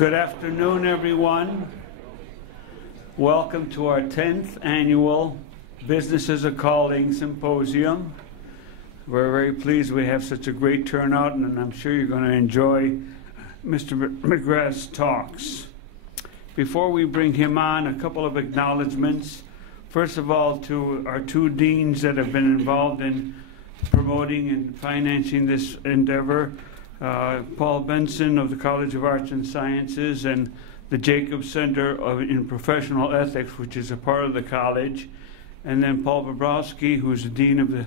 Good afternoon, everyone. Welcome to our 10th annual Businesses a Calling Symposium. We're very pleased we have such a great turnout, and I'm sure you're going to enjoy Mr. McGrath's talks. Before we bring him on, a couple of acknowledgments. First of all, to our two deans that have been involved in promoting and financing this endeavor, Paul Benson of the College of Arts and Sciences and the Jacobs Center in Professional Ethics, which is a part of the college, and then Paul Bobrowski, who's the Dean of the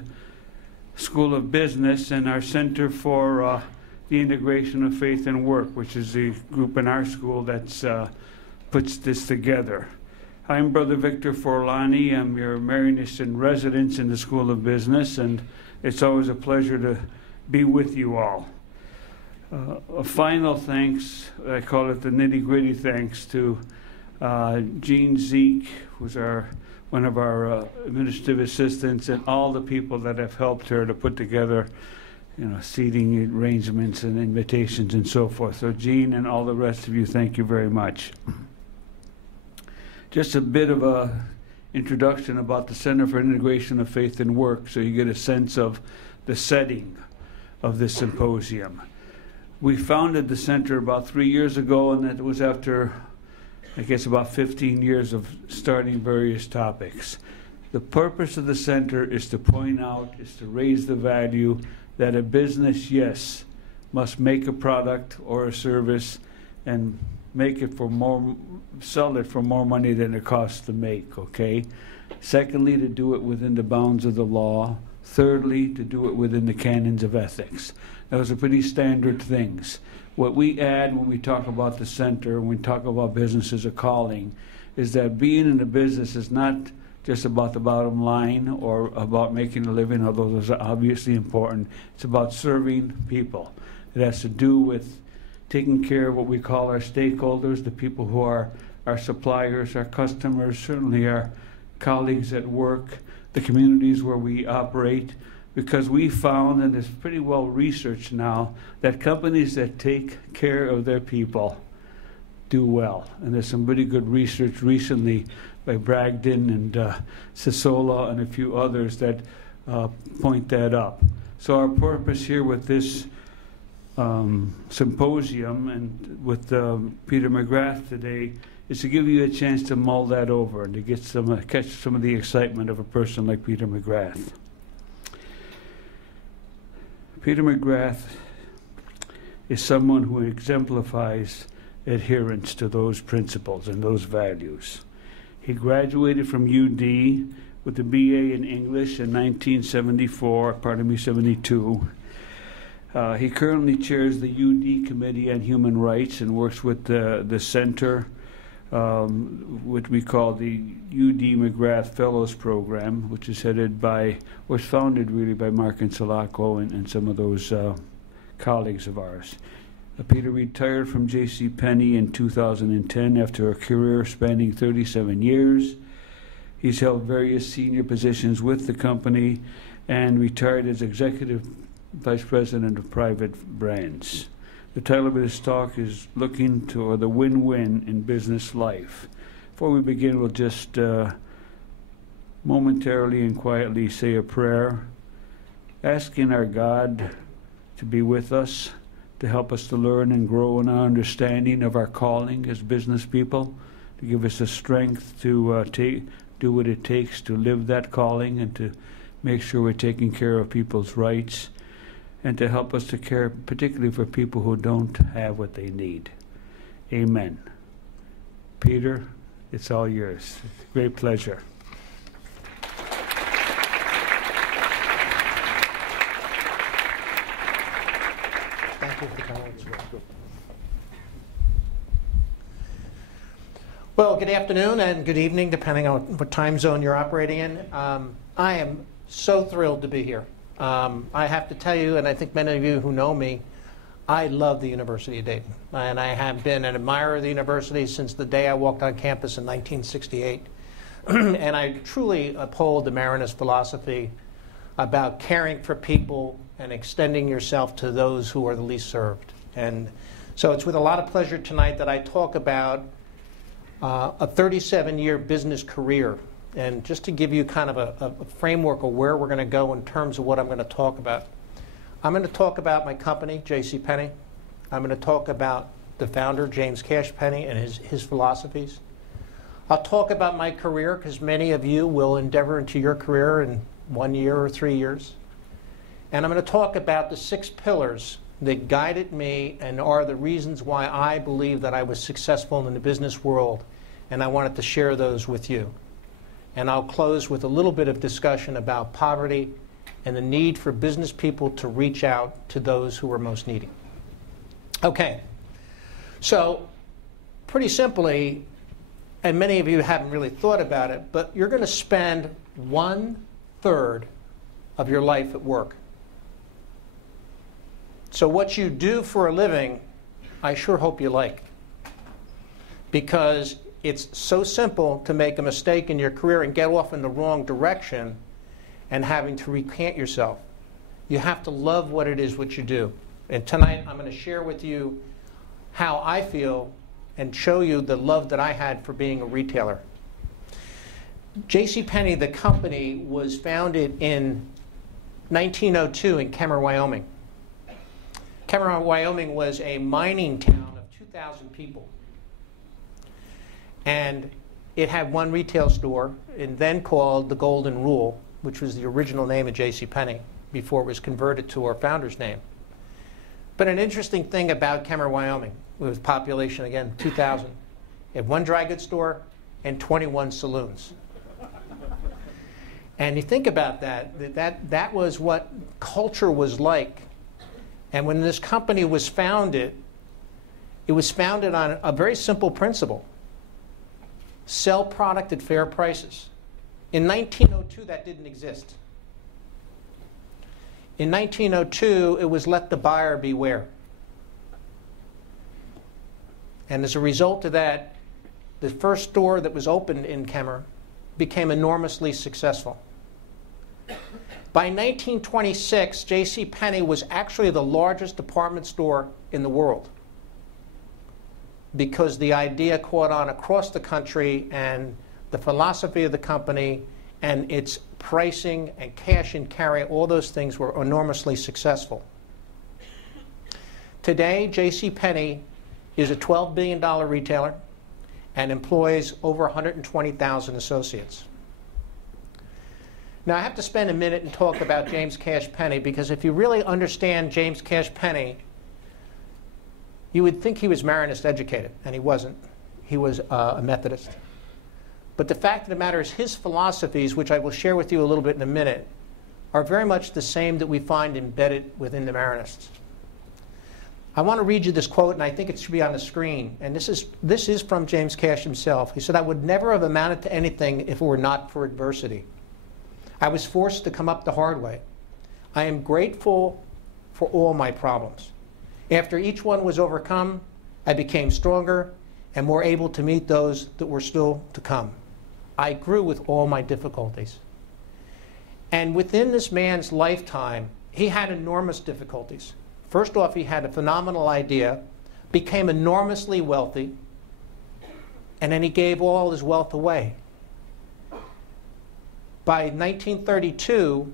School of Business, and our Center for the Integration of Faith and Work, which is the group in our school that puts this together. I'm Brother Victor Forlani. I'm your Marianist in residence in the School of Business, and it's always a pleasure to be with you all. A final thanks, I call it the nitty-gritty thanks, to Jean Zeke, who's one of our administrative assistants, and all the people that have helped her to put together, seating arrangements and invitations and so forth. So Jean and all the rest of you, thank you very much. Just a bit of a introduction about the Center for Integration of Faith and Work, so you get a sense of the setting of this symposium. We founded the center about 3 years ago, and that was after, I guess, about 15 years of starting various topics. The purpose of the center is to point out, is to raise the value that a business, yes, must make a product or a service and sell it for more money than it costs to make, okay? Secondly, to do it within the bounds of the law. Thirdly, to do it within the canons of ethics. Those are pretty standard things. What we add when we talk about the center, when we talk about business as a calling, is that being in a business is not just about the bottom line or about making a living, although those are obviously important. It's about serving people. It has to do with taking care of what we call our stakeholders, the people who are our suppliers, our customers, certainly our colleagues at work, the communities where we operate, because we found, and it's pretty well researched now, that companies that take care of their people do well. And there's some pretty good research recently by Bragdon and Sisola and a few others that point that up. So our purpose here with this symposium and with Peter McGrath today is to give you a chance to mull that over and to get catch some of the excitement of a person like Peter McGrath. Peter McGrath is someone who exemplifies adherence to those principles and those values. He graduated from UD with a BA in English in 72. He currently chairs the UD Committee on Human Rights and works with the center, what we call the UD McGrath Fellows Program, which is was founded really by Mark and Salako and some of those colleagues of ours. Peter retired from JCPenney in 2010 after a career spanning 37 years. He's held various senior positions with the company and retired as Executive Vice President of Private Brands. The title of this talk is Looking to the Win-Win in Business Life. Before we begin, we'll just momentarily and quietly say a prayer, asking our God to be with us, to help us to learn and grow in our understanding of our calling as business people, to give us the strength to do what it takes to live that calling and to make sure we're taking care of people's rights, and to help us to care particularly for people who don't have what they need. Amen. Peter, it's all yours. It's a great pleasure. Thank you for the comments. Well, good afternoon and good evening, depending on what time zone you're operating in. I am so thrilled to be here. I have to tell you, and I think many of you who know me, I love the University of Dayton. And I have been an admirer of the university since the day I walked on campus in 1968. And I truly uphold the Marianist philosophy about caring for people and extending yourself to those who are the least served. And So it's with a lot of pleasure tonight that I talk about a 37-year business career. And just to give you kind of a framework of where we're going to go in terms of what I'm going to talk about. I'm going to talk about my company, JCPenney. I'm going to talk about the founder, James Cash Penney, and his philosophies. I'll talk about my career, because many of you will endeavor into your career in 1 year or 3 years. And I'm going to talk about the 6 pillars that guided me and are the reasons why I believe that I was successful in the business world. And I wanted to share those with you. And I'll close with a little bit of discussion about poverty and the need for business people to reach out to those who are most needy. Okay, so pretty simply, and many of you haven't really thought about it, but you're going to spend 1/3 of your life at work. So what you do for a living, I sure hope you like. Because it's so simple to make a mistake in your career and get off in the wrong direction and having to recant yourself. You have to love what it is what you do. And tonight I'm going to share with you how I feel and show you the love that I had for being a retailer. JCPenney, the company, was founded in 1902 in Kemmer, Wyoming. Kemmer, Wyoming was a mining town of 2,000 people. And it had one retail store, and then called the Golden Rule, which was the original name of JCPenney before it was converted to our founder's name. But an interesting thing about Kemmer, Wyoming, with population, again, 2,000, it had one dry goods store and 21 saloons. And you think about that was what culture was like. And when this company was founded, it was founded on a very simple principle. Sell product at fair prices. In 1902, that didn't exist. In 1902, it was let the buyer beware. And as a result of that, the first store that was opened in Kemmer became enormously successful. By 1926, JCPenney was actually the largest department store in the world, because the idea caught on across the country, and the philosophy of the company and its pricing and cash and carry, all those things were enormously successful. Today, JCPenney is a $12 billion retailer and employs over 120,000 associates. Now, I have to spend a minute and talk about James Cash Penney, because if you really understand James Cash Penney, you would think he was Maronist educated, and he wasn't. He was a Methodist. But the fact of the matter is, his philosophies, which I will share with you a little bit in a minute, are very much the same that we find embedded within the Maronists. I want to read you this quote, and I think it should be on the screen. And this is from James Cash himself. He said, "I would never have amounted to anything if it were not for adversity. I was forced to come up the hard way. I am grateful for all my problems. After each one was overcome, I became stronger and more able to meet those that were still to come. I grew with all my difficulties." And within this man's lifetime, he had enormous difficulties. First off, he had a phenomenal idea, became enormously wealthy, and then he gave all his wealth away. By 1932,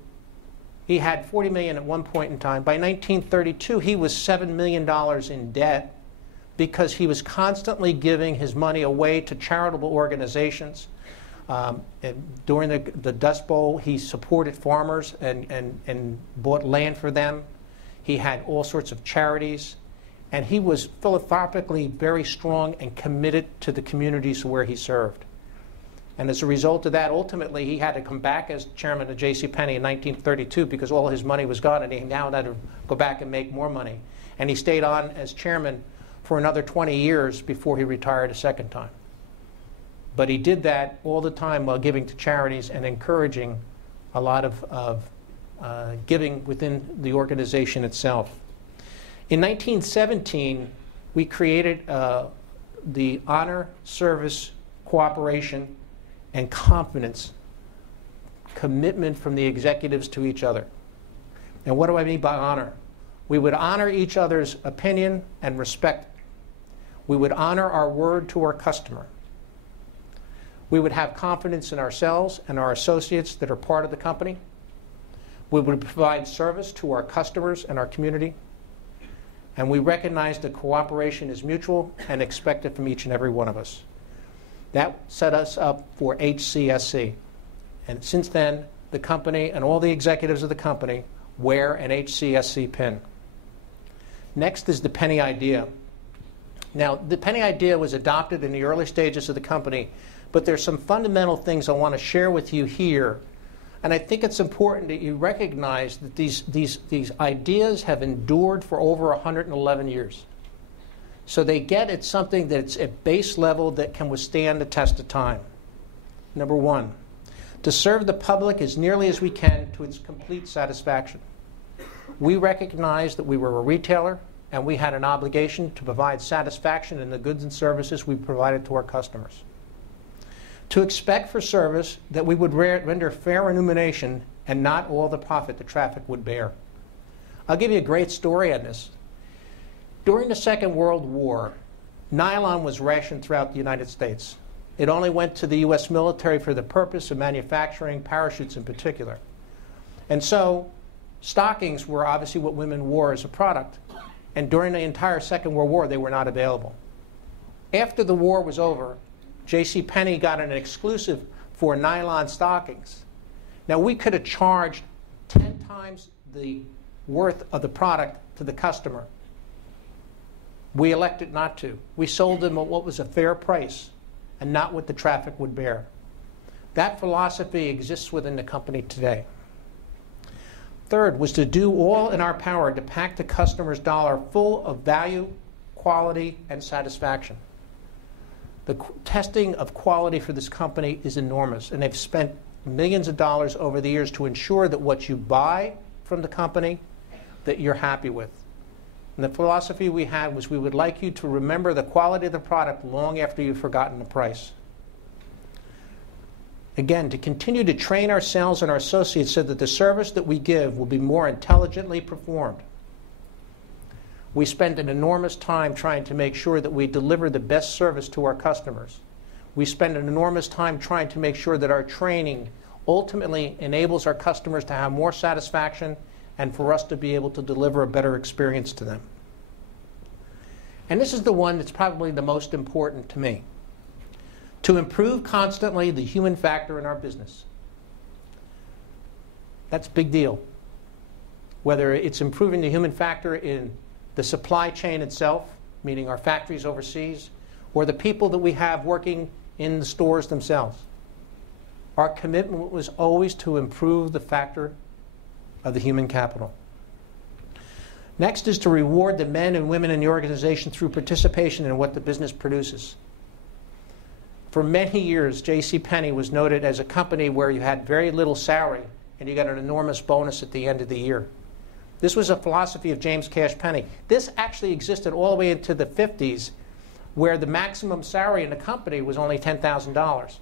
he had $40 million at one point in time. By 1932, he was $7 million in debt, because he was constantly giving his money away to charitable organizations. During the Dust Bowl, he supported farmers and bought land for them. He had all sorts of charities. And he was philanthropically very strong and committed to the communities where he served. And as a result of that, ultimately, he had to come back as chairman of JCPenney in 1932, because all his money was gone, and he now had to go back and make more money. And he stayed on as chairman for another 20 years before he retired a second time. But he did that all the time while giving to charities and encouraging a lot of giving within the organization itself. In 1917, we created the Honor, Service, Cooperation, and Confidence commitment from the executives to each other. And what do I mean by honor? We would honor each other's opinion and respect We would honor our word to our customer. We would have confidence in ourselves and our associates that are part of the company. We would provide service to our customers and our community. And we recognize that cooperation is mutual and expected from each and every one of us. That set us up for HCSC. And since then, the company and all the executives of the company wear an HCSC pin. Next is the penny idea. Now, the penny idea was adopted in the early stages of the company, but there's some fundamental things I want to share with you here. And I think it's important that you recognize that these ideas have endured for over 111 years. So they get at something that's at base level that can withstand the test of time. Number one, to serve the public as nearly as we can to its complete satisfaction. We recognized that we were a retailer and we had an obligation to provide satisfaction in the goods and services we provided to our customers. To expect for service that we would render fair remuneration and not all the profit the traffic would bear. I'll give you a great story on this. During the Second World War, nylon was rationed throughout the United States. It only went to the U.S. military for the purpose of manufacturing parachutes in particular. And so stockings were obviously what women wore as a product. And during the entire Second World War, they were not available. After the war was over, J.C. Penney got an exclusive for nylon stockings. Now, we could have charged 10 times the worth of the product to the customer. We elected not to. We sold them at what was a fair price and not what the traffic would bear. That philosophy exists within the company today. Third was to do all in our power to pack the customer's dollar full of value, quality, and satisfaction. The testing of quality for this company is enormous, and they've spent millions of dollars over the years to ensure that what you buy from the company, that you're happy with. And the philosophy we had was we would like you to remember the quality of the product long after you've forgotten the price. Again, to continue to train ourselves and our associates so that the service that we give will be more intelligently performed. We spend an enormous time trying to make sure that we deliver the best service to our customers. We spend an enormous time trying to make sure that our training ultimately enables our customers to have more satisfaction and for us to be able to deliver a better experience to them. And this is the one that's probably the most important to me. To improve constantly the human factor in our business. That's a big deal. Whether it's improving the human factor in the supply chain itself, meaning our factories overseas, or the people that we have working in the stores themselves. Our commitment was always to improve the factor of the human capital. Next is to reward the men and women in the organization through participation in what the business produces. For many years, J.C. Penney was noted as a company where you had very little salary and you got an enormous bonus at the end of the year. This was a philosophy of James Cash Penney. This actually existed all the way into the 50s, where the maximum salary in the company was only $10,000,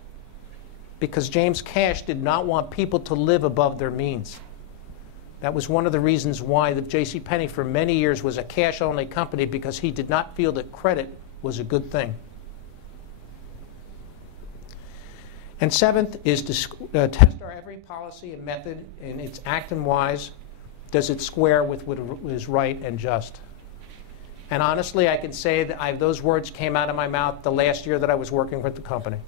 because James Cash did not want people to live above their means. That was one of the reasons why the J.C. Penney for many years was a cash-only company, because he did not feel that credit was a good thing. And seventh is to test our every policy and method in its act and wise. Does it square with what is right and just? And honestly, I can say that those words came out of my mouth the last year that I was working with the company.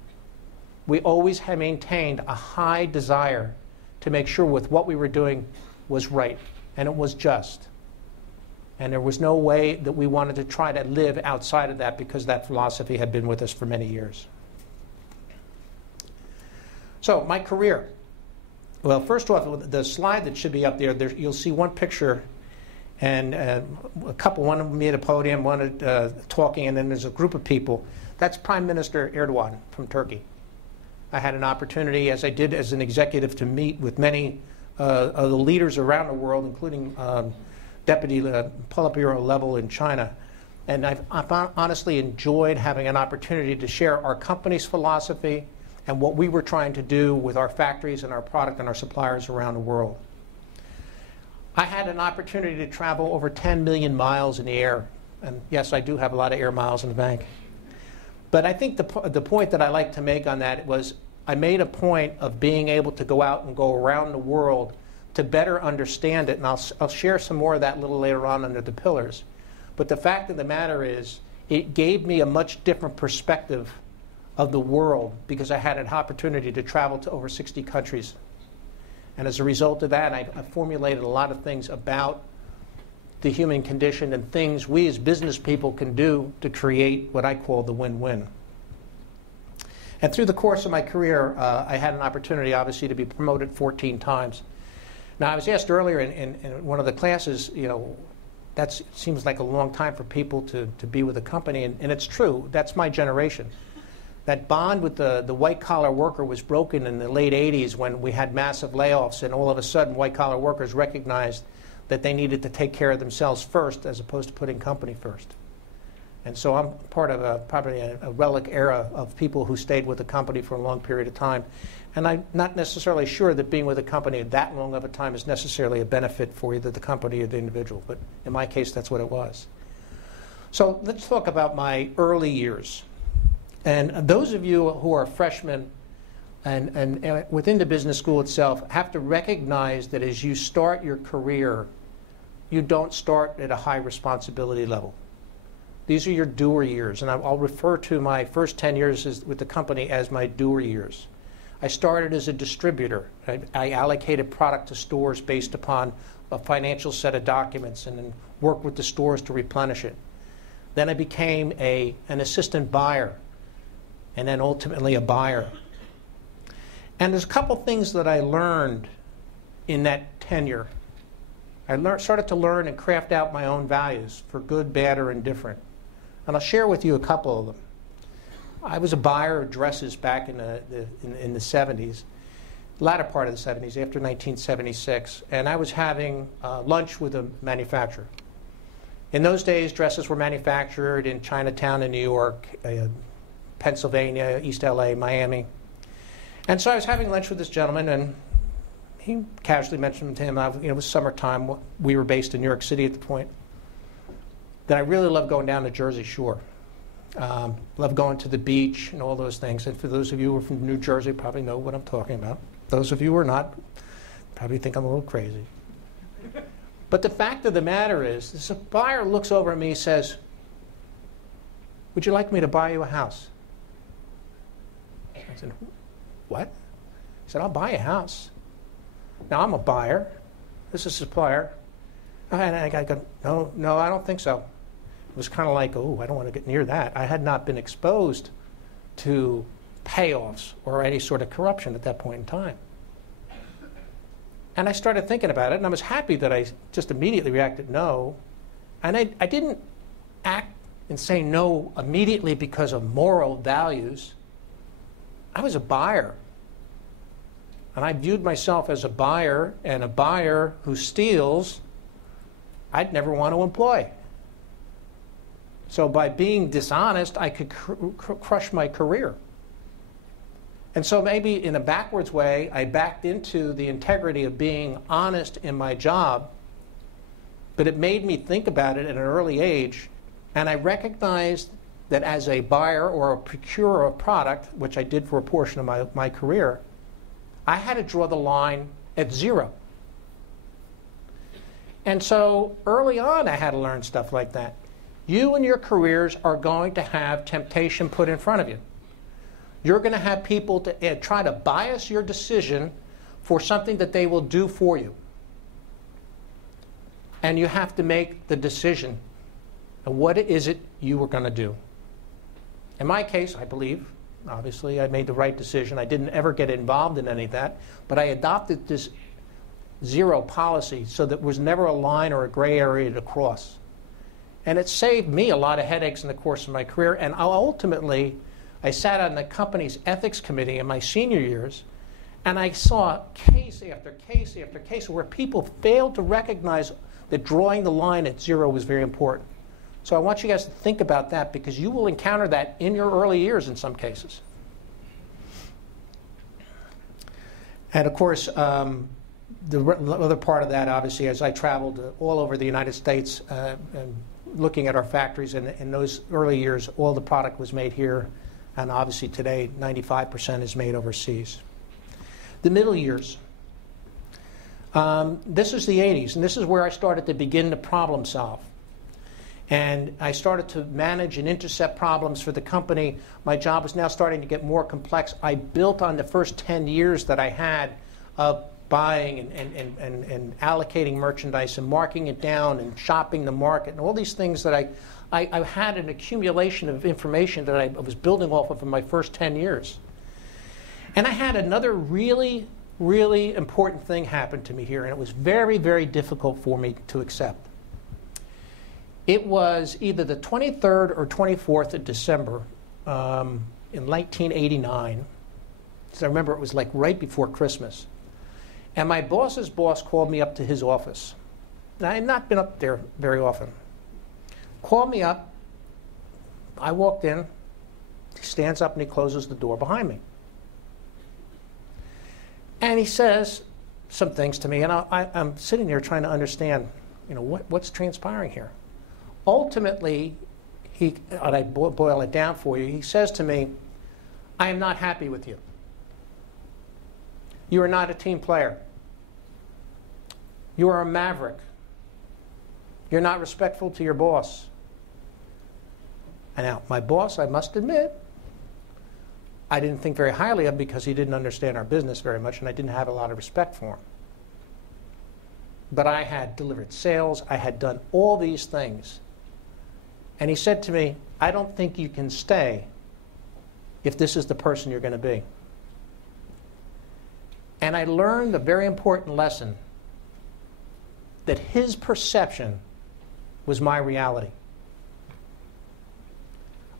We always have maintained a high desire to make sure with what we were doing was right and it was just. And there was no way that we wanted to try to live outside of that, because that philosophy had been with us for many years. So, my career. Well, first off, the slide that should be up there, you'll see one picture and a couple, one of me at a podium, one talking, and then there's a group of people. That's Prime Minister Erdogan from Turkey. I had an opportunity, as I did as an executive, to meet with many of the leaders around the world, including Deputy Politburo level in China. And I've honestly enjoyed having an opportunity to share our company's philosophy and what we were trying to do with our factories and our product and our suppliers around the world. I had an opportunity to travel over 10 million miles in the air And yes, I do have a lot of air miles in the bank. But I think the point that I like to make on that was I made a point of being able to go out and go around the world to better understand it. And I'll share some more of that a little later on under the pillars. But the fact of the matter is, it gave me a much different perspective of the world because I had an opportunity to travel to over 60 countries. And as a result of that, I formulated a lot of things about the human condition and things we as business people can do to create what I call the win-win. And through the course of my career, I had an opportunity, obviously, to be promoted 14 times. Now, I was asked earlier in one of the classes, that seems like a long time for people to be with a company, and it's true. That's my generation. That bond with the white-collar worker was broken in the late 80s when we had massive layoffs, and all of a sudden white-collar workers recognized that they needed to take care of themselves first as opposed to putting company first. And so I'm part of probably a relic era of people who stayed with the company for a long period of time. And I'm not necessarily sure that being with a company that long of a time is necessarily a benefit for either the company or the individual. But in my case, that's what it was. So let's talk about my early years. And those of you who are freshmen and within the business school itself have to recognize that as you start your career, you don't start at a high responsibility level. These are your doer years, and I'll refer to my first 10 years with the company as my doer years. I started as a distributor. I allocated product to stores based upon a financial set of documents and then worked with the stores to replenish it. Then I became an assistant buyer, and then ultimately a buyer. And there's a couple things that I learned in that tenure. I started to learn and craft out my own values for good, bad, or indifferent. And I'll share with you a couple of them. I was a buyer of dresses back in the 70s, latter part of the 70s, after 1976, and I was having lunch with a manufacturer. In those days, dresses were manufactured in Chinatown in New York, Pennsylvania, East LA, Miami. And so I was having lunch with this gentleman, and he casually mentioned to him, it was summertime, we were based in New York City at the point, that I really love going down the Jersey Shore. Love going to the beach and all those things. And for those of you who are from New Jersey, probably know what I'm talking about. Those of you who are not, probably think I'm a little crazy. But the fact of the matter is, this buyer looks over at me and says, "Would you like me to buy you a house?" I said, "What?" He said, "I'll buy a house." Now, I'm a buyer. This is a supplier. And I go, no, I don't think so. It was kind of like, oh, I don't want to get near that. I had not been exposed to payoffs or any sort of corruption at that point in time. And I started thinking about it, and I was happy that I just immediately reacted no. And I didn't act and say no immediately because of moral values. I was a buyer. And I viewed myself as a buyer, and a buyer who steals, I'd never want to employ. So by being dishonest, I could crush my career. And so maybe in a backwards way, I backed into the integrity of being honest in my job, but it made me think about it at an early age, and I recognized that as a buyer or a procurer of product, which I did for a portion of my career, I had to draw the line at zero. And so early on, I had to learn stuff like that. You and your careers are going to have temptation put in front of you. You're going to have people to try to bias your decision for something that they will do for you. And you have to make the decision of what is it you are going to do. In my case, I believe, obviously, I made the right decision. I didn't ever get involved in any of that, but I adopted this zero policy so that there was never a line or a gray area to cross. And it saved me a lot of headaches in the course of my career, and ultimately, I sat on the company's ethics committee in my senior years, and I saw case after case after case where people failed to recognize that drawing the line at zero was very important. So I want you guys to think about that, because you will encounter that in your early years in some cases. And of course, the other part of that, obviously, as I traveled all over the United States and looking at our factories, and in those early years, all the product was made here, and obviously today, 95% is made overseas. The middle years. This is the 80s, and this is where I started to begin to problem solve. And I started to manage and intercept problems for the company. My job was now starting to get more complex. I built on the first 10 years that I had of buying and allocating merchandise and marking it down and shopping the market and all these things that I had an accumulation of information that I was building off of in my first 10 years. And I had another really, really important thing happen to me here, and it was very, very difficult for me to accept. It was either the 23rd or 24th of December in 1989. So I remember it was like right before Christmas. And my boss's boss called me up to his office. And I had not been up there very often. Called me up. I walked in. He stands up and he closes the door behind me. And he says some things to me, and I'm sitting there trying to understand, what's transpiring here. Ultimately, and I boil it down for you, he says to me, I am not happy with you. You are not a team player. You are a maverick. You're not respectful to your boss. And now, my boss, I must admit, I didn't think very highly of because he didn't understand our business very much, and I didn't have a lot of respect for him. But I had delivered sales. I had done all these things. And he said to me, I don't think you can stay if this is the person you're going to be. And I learned a very important lesson, that his perception was my reality.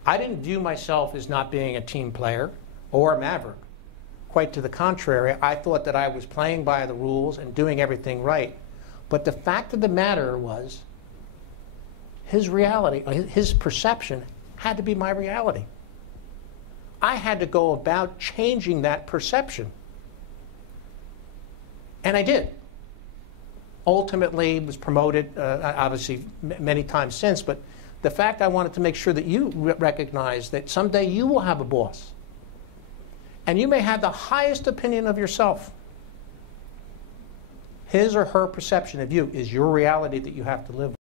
I didn't view myself as not being a team player or a maverick. Quite to the contrary, I thought that I was playing by the rules and doing everything right. But the fact of the matter was, his reality, his perception, had to be my reality. I had to go about changing that perception. And I did. Ultimately, was promoted, obviously, many times since, but the fact I wanted to make sure that you recognize that someday you will have a boss. And you may have the highest opinion of yourself. His or her perception of you is your reality that you have to live with.